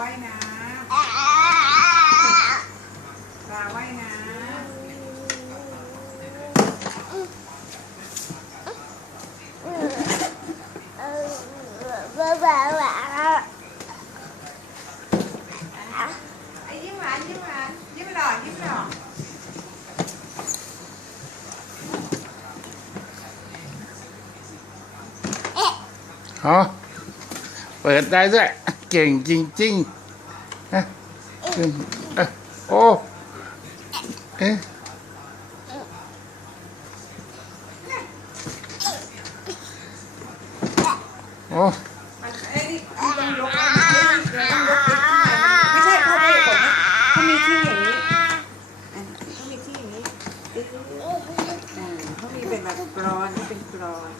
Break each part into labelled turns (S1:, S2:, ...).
S1: ว่ายน้ำปลาว่ายน้ำไอ้ยิ้มหวานยิ้มหวานยิ้มหล่อยิ้มหล่อ
S2: ฮะเปิดได้ด้วย เก่งจริงๆนะอืมเอ้ยโอ้เอ๊ะโอ้
S1: เอ้ยนี่ต้องยกนะเดี๋ยวต้องยกไม่ใช่เขาไม่กดนะเขามีที่อย่างนี้เขามีที่อย่างนี้เขามีเป็นแบบกรอนนี่เป็นกรอน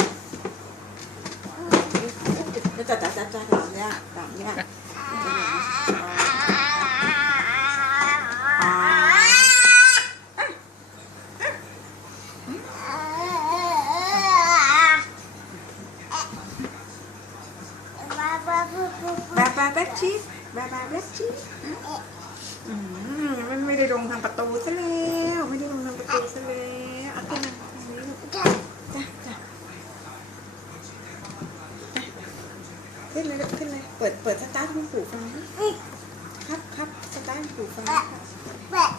S1: แล้วจัดจัดจัดจัดแบบ เนี้ยแบบเนี้ยเป็นอย่างนี้อ่าบาบาแบล็คชีสบาบาแบล็คชีมันไม่ได้ลงทางประตูซะแล้ว ไม่ได้ลงทางประตูซะแล้วเอาขึ้นมาทางนี้ลูกจ้าจ้าจ้า ขึ้นเลยขึ้นเลย เปิด เปิดสตาร์ทให้ปู่ฟังนะครับครับสตาร์ทให้ปู่ฟังครับ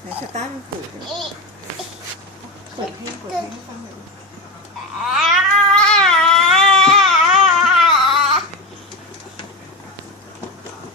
S1: ไหนสตาร์ทให้ปู่ดิเปิดให้เปิดให้ฟังหน่อย